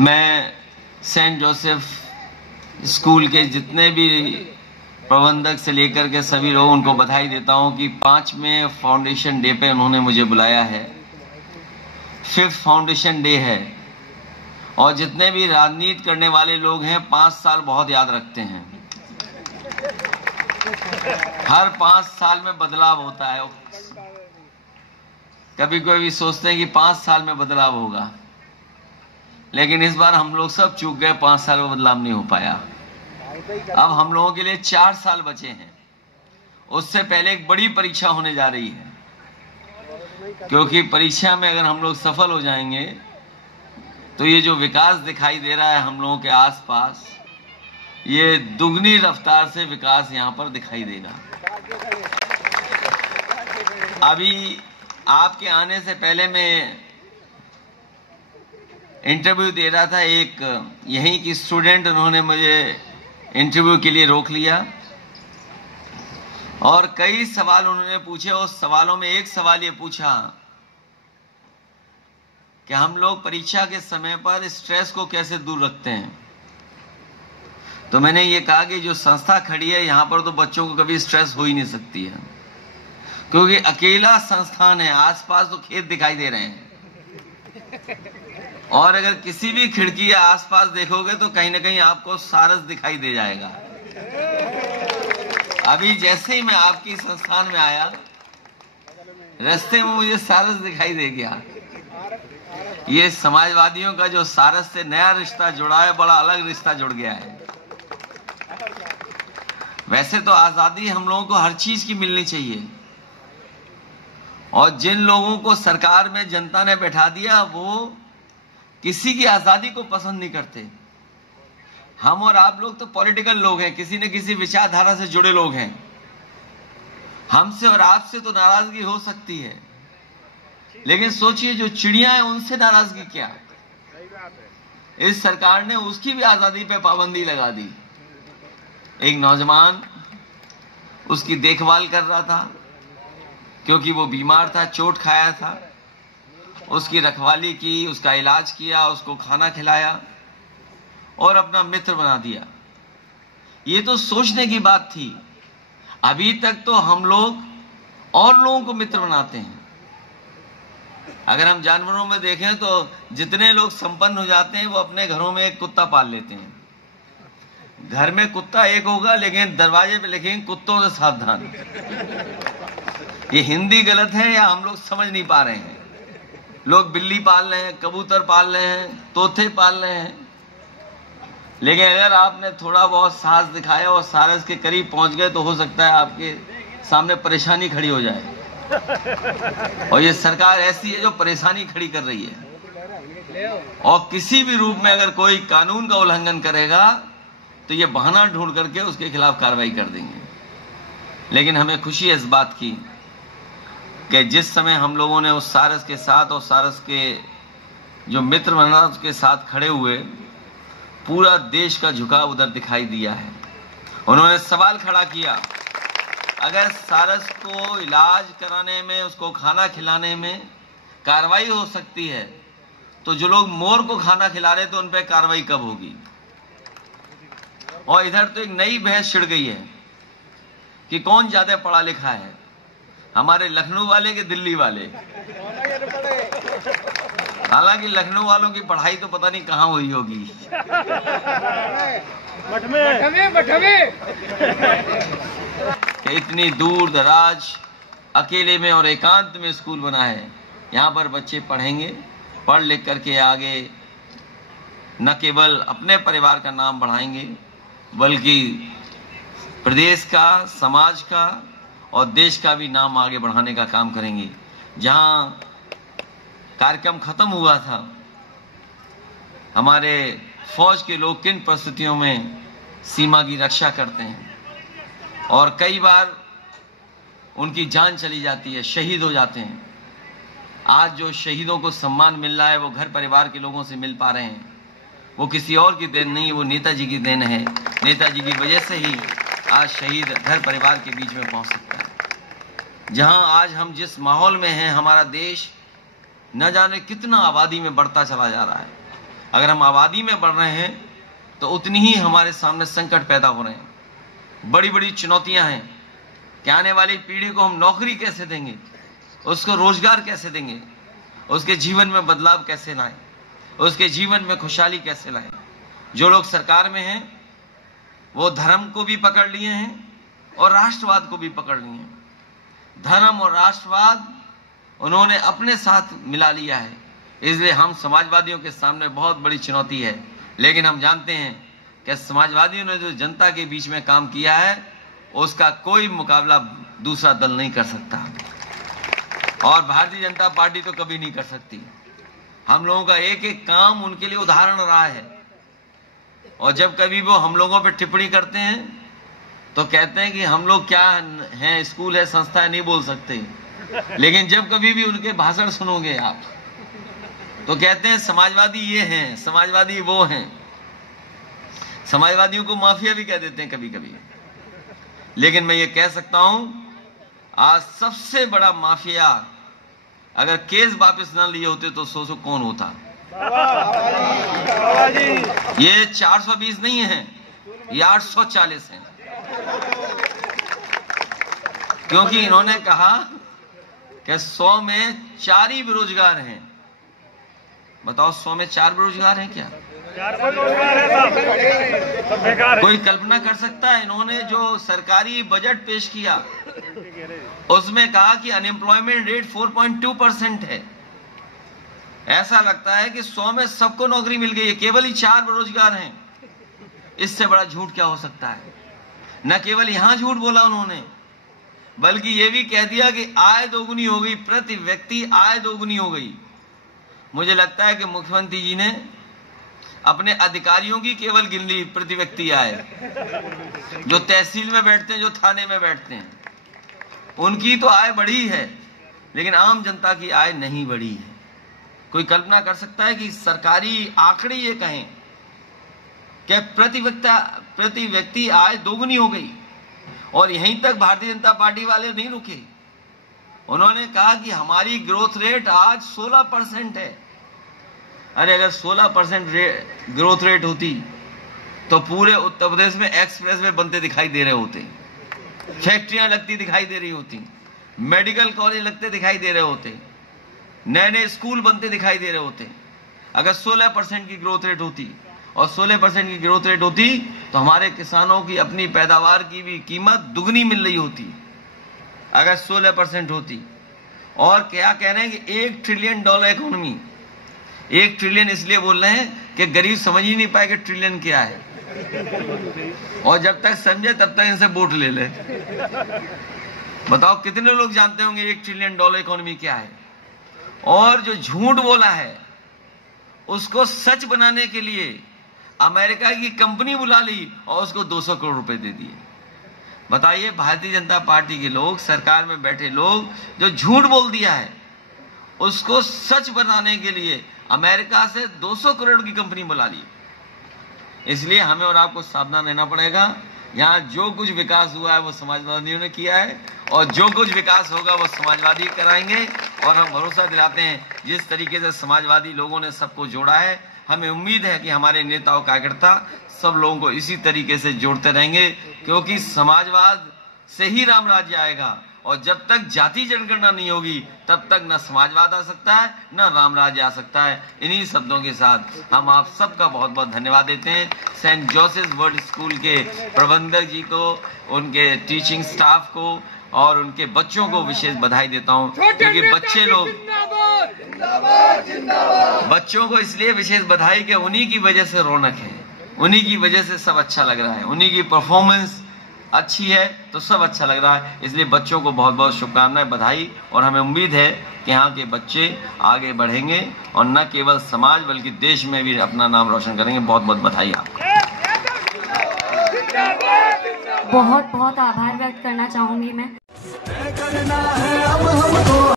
मैं Saint Joseph school के जितने भी प्रबंधक से लेकर के सभी लोग उनको बधाई देता हूं कि 5वें फाउंडेशन डे पे उन्होंने मुझे बुलाया है। 5th फाउंडेशन डे है और जितने भी राजनीति करने वाले लोग हैं 5 साल बहुत याद रखते हैं। हर 5 साल में बदलाव होता है। कभी कोई सोचते हैं कि 5 साल में बदलाव होगा, लेकिन इस बार हम लोग सब चूक गए। 5 साल में बदलाव नहीं हो पाया। अब हम लोगों के लिए 4 साल बचे हैं। उससे पहले एक बड़ी परीक्षा होने जा रही है, क्योंकि परीक्षा में अगर हम लोग सफल हो जाएंगे तो ये जो विकास दिखाई दे रहा है हम लोगों के आसपास, ये दुगनी रफ्तार से विकास यहां पर दिखाई देगा। अभी आपके आने से पहले मैं इंटरव्यू दे रहा था, एक यहीं की स्टूडेंट, उन्होंने मुझे इंटरव्यू के लिए रोक लिया और कई सवाल उन्होंने पूछे। उस सवालों में एक सवाल ये पूछा कि हम लोग परीक्षा के समय पर स्ट्रेस को कैसे दूर रखते हैं। तो मैंने ये कहा कि जो संस्था खड़ी है यहां पर तो बच्चों को कभी स्ट्रेस हो ही नहीं सकती है, क्योंकि अकेला संस्थान है। आसपास तो खेत दिखाई दे रहे हैं और अगर किसी भी खिड़की या आसपास देखोगे तो कहीं ना कहीं आपको सारस दिखाई दे जाएगा। अभी जैसे ही मैं आपकी संस्थान में आया, रास्ते में मुझे सारस दिखाई दे गया। ये समाजवादियों का जो सारस से नया रिश्ता जुड़ा है, बड़ा अलग रिश्ता जुड़ गया है। वैसे तो आजादी हम लोगों को हर चीज की मिलनी चाहिए, और जिन लोगों को सरकार में जनता ने बैठा दिया वो किसी की आजादी को पसंद नहीं करते। हम और आप लोग तो पॉलिटिकल लोग हैं, किसी न किसी विचारधारा से जुड़े लोग हैं। हमसे और आपसे तो नाराजगी हो सकती है, लेकिन सोचिए जो चिड़िया है उनसे नाराजगी क्या। इस सरकार ने उसकी भी आजादी पे पाबंदी लगा दी। एक नौजवान उसकी देखभाल कर रहा था क्योंकि वो बीमार था, चोट खाया था। उसकी रखवाली की, उसका इलाज किया, उसको खाना खिलाया और अपना मित्र बना दिया। ये तो सोचने की बात थी। अभी तक तो हम लोग और लोगों को मित्र बनाते हैं। अगर हम जानवरों में देखें तो जितने लोग संपन्न हो जाते हैं वो अपने घरों में एक कुत्ता पाल लेते हैं। घर में कुत्ता एक होगा, लेकिन दरवाजे पे लिखेंगे कुत्तों से सावधान। ये हिंदी गलत है या हम लोग समझ नहीं पा रहे हैं। लोग बिल्ली पाल रहे हैं, कबूतर पाल रहे हैं, तोते पाल रहे हैं, लेकिन अगर आपने थोड़ा बहुत साहस दिखाया और सारस के करीब पहुंच गए तो हो सकता है आपके सामने परेशानी खड़ी हो जाए। और ये सरकार ऐसी है जो परेशानी खड़ी कर रही है, और किसी भी रूप में अगर कोई कानून का उल्लंघन करेगा तो ये बहाना ढूंढ करके उसके खिलाफ कार्रवाई कर देंगे। लेकिन हमें खुशी है इस बात की कि जिस समय हम लोगों ने उस सारस के साथ और सारस के जो मित्र बना उसके साथ खड़े हुए, पूरा देश का झुकाव उधर दिखाई दिया है। उन्होंने सवाल खड़ा किया, अगर सारस को इलाज कराने में, उसको खाना खिलाने में कार्रवाई हो सकती है, तो जो लोग मोर को खाना खिला रहे तो उन पर कार्रवाई कब होगी। और इधर तो एक नई बहस छिड़ गई है कि कौन ज्यादा पढ़ा लिखा है, हमारे लखनऊ वाले के दिल्ली वाले। हालांकि लखनऊ वालों की पढ़ाई तो पता नहीं कहां हुई होगी। कि इतनी दूर दराज अकेले में और एकांत में स्कूल बना है, यहां पर बच्चे पढ़ेंगे, पढ़ लिख करके आगे न केवल अपने परिवार का नाम बढ़ाएंगे बल्कि प्रदेश का, समाज का और देश का भी नाम आगे बढ़ाने का काम करेंगे। जहां कार्यक्रम खत्म हुआ था, हमारे फौज के लोग किन परिस्थितियों में सीमा की रक्षा करते हैं और कई बार उनकी जान चली जाती है, शहीद हो जाते हैं। आज जो शहीदों को सम्मान मिल रहा है वो घर परिवार के लोगों से मिल पा रहे हैं। वो किसी और की देन नहीं, वो नेताजी की देन है। नेताजी की वजह से ही आज शहीद घर परिवार के बीच में पहुंच सकता है। जहां आज हम जिस माहौल में हैं, हमारा देश न जाने कितना आबादी में बढ़ता चला जा रहा है। अगर हम आबादी में बढ़ रहे हैं तो उतनी ही हमारे सामने संकट पैदा हो रहे हैं, बड़ी बड़ी चुनौतियां हैं कि आने वाली पीढ़ी को हम नौकरी कैसे देंगे, उसको रोजगार कैसे देंगे, उसके जीवन में बदलाव कैसे लाएं, उसके जीवन में खुशहाली कैसे लाएं। जो लोग सरकार में हैं वो धर्म को भी पकड़ लिए हैं और राष्ट्रवाद को भी पकड़ लिए हैं। धर्म और राष्ट्रवाद उन्होंने अपने साथ मिला लिया है, इसलिए हम समाजवादियों के सामने बहुत बड़ी चुनौती है। लेकिन हम जानते हैं कि समाजवादियों ने जो जनता के बीच में काम किया है उसका कोई मुकाबला दूसरा दल नहीं कर सकता, और भारतीय जनता पार्टी तो कभी नहीं कर सकती। हम लोगों का एक एक काम उनके लिए उदाहरण रहा है, और जब कभी वो हम लोगों पर टिप्पणी करते हैं तो कहते हैं कि हम लोग क्या हैं, स्कूल है, संस्था है, नहीं बोल सकते। लेकिन जब कभी भी उनके भाषण सुनोगे आप तो कहते हैं समाजवादी ये हैं, समाजवादी वो हैं। समाजवादियों को माफिया भी कह देते हैं कभी कभी। लेकिन मैं ये कह सकता हूं, आज सबसे बड़ा माफिया अगर केस वापस ना लिए होते तो सोचो कौन होता। ये 420 नहीं है, ये 840 है, क्योंकि इन्होंने कहा कि 100 में 4 ही बेरोजगार हैं। बताओ 100 में 4 बेरोजगार हैं क्या? कोई कल्पना कर सकता है? इन्होंने जो सरकारी बजट पेश किया उसमें कहा कि अनएम्प्लॉयमेंट रेट 4.2% है। ऐसा लगता है कि 100 में सबको नौकरी मिल गई है, केवल ही 4 बेरोजगार हैं। इससे बड़ा झूठ क्या हो सकता है? न केवल यहां झूठ बोला उन्होंने, बल्कि यह भी कह दिया कि आय दोगुनी हो गई, प्रति व्यक्ति आय दोगुनी हो गई। मुझे लगता है कि मुख्यमंत्री जी ने अपने अधिकारियों की केवल गिन ली प्रति व्यक्ति आय, जो तहसील में बैठते हैं, जो थाने में बैठते हैं, उनकी तो आय बढ़ी है, लेकिन आम जनता की आय नहीं बढ़ी है। कोई कल्पना कर सकता है कि सरकारी आंकड़े ये कहें कि प्रति व्यक्ति आय दोगुनी हो गई? और यहीं तक भारतीय जनता पार्टी वाले नहीं रुके, उन्होंने कहा कि हमारी ग्रोथ रेट आज 16% है। अरे अगर 16% ग्रोथ रेट होती तो पूरे उत्तर प्रदेश में एक्सप्रेस वे बनते दिखाई दे रहे होते, फैक्ट्रियां लगती दिखाई दे रही होती, मेडिकल कॉलेज लगते दिखाई दे रहे होते, नए नए स्कूल बनते दिखाई दे रहे होते। अगर 16% की ग्रोथ रेट होती और 16% की ग्रोथ रेट होती तो हमारे किसानों की अपनी पैदावार की भी कीमत दुगनी मिल रही होती अगर 16% होती। और क्या कह रहे हैं कि $1 ट्रिलियन इकोनॉमी। 1 ट्रिलियन इसलिए बोल रहे हैं कि गरीब समझ ही नहीं पाए कि ट्रिलियन क्या है, और जब तक समझे तब तक इनसे वोट ले ले। बताओ कितने लोग जानते होंगे $1 ट्रिलियन इकोनॉमी क्या है? और जो झूठ बोला है उसको सच बनाने के लिए अमेरिका की कंपनी बुला ली और उसको 200 करोड़ रुपए दे दिए। बताइए, भारतीय जनता पार्टी के लोग, सरकार में बैठे लोग, जो झूठ बोल दिया है उसको सच बनाने के लिए अमेरिका से 200 करोड़ की कंपनी बुला ली। इसलिए हमें और आपको सावधान रहना पड़ेगा। यहाँ जो कुछ विकास हुआ है वो समाजवादियों ने किया है, और जो कुछ विकास होगा वो समाजवादी कराएंगे। और हम भरोसा दिलाते हैं, जिस तरीके से समाजवादी लोगों ने सबको जोड़ा है, हमें उम्मीद है कि हमारे नेता और कार्यकर्ता सब लोगों को इसी तरीके से जोड़ते रहेंगे, क्योंकि समाजवाद से ही राम राज्य आएगा। और जब तक जाति जनगणना नहीं होगी तब तक न समाजवाद आ सकता है न राम राज्य आ सकता है। इन्हीं शब्दों के साथ हम आप सबका बहुत बहुत धन्यवाद देते हैं। सेंट जोसेफ वर्ल्ड स्कूल के प्रबंधक जी को, उनके टीचिंग स्टाफ को और उनके बच्चों को विशेष बधाई देता हूं, क्योंकि बच्चे लोग, बच्चों को इसलिए विशेष बधाई कि उन्हीं की वजह से रौनक है, उन्हीं की वजह से सब अच्छा लग रहा है, उन्हीं की परफॉर्मेंस अच्छी है तो सब अच्छा लग रहा है। इसलिए बच्चों को बहुत बहुत शुभकामनाएं, बधाई। और हमें उम्मीद है कि यहाँ के बच्चे आगे बढ़ेंगे और न केवल समाज बल्कि देश में भी अपना नाम रोशन करेंगे। बहुत बहुत बधाई आपको। बहुत बहुत आभार व्यक्त करना चाहूंगी मैं।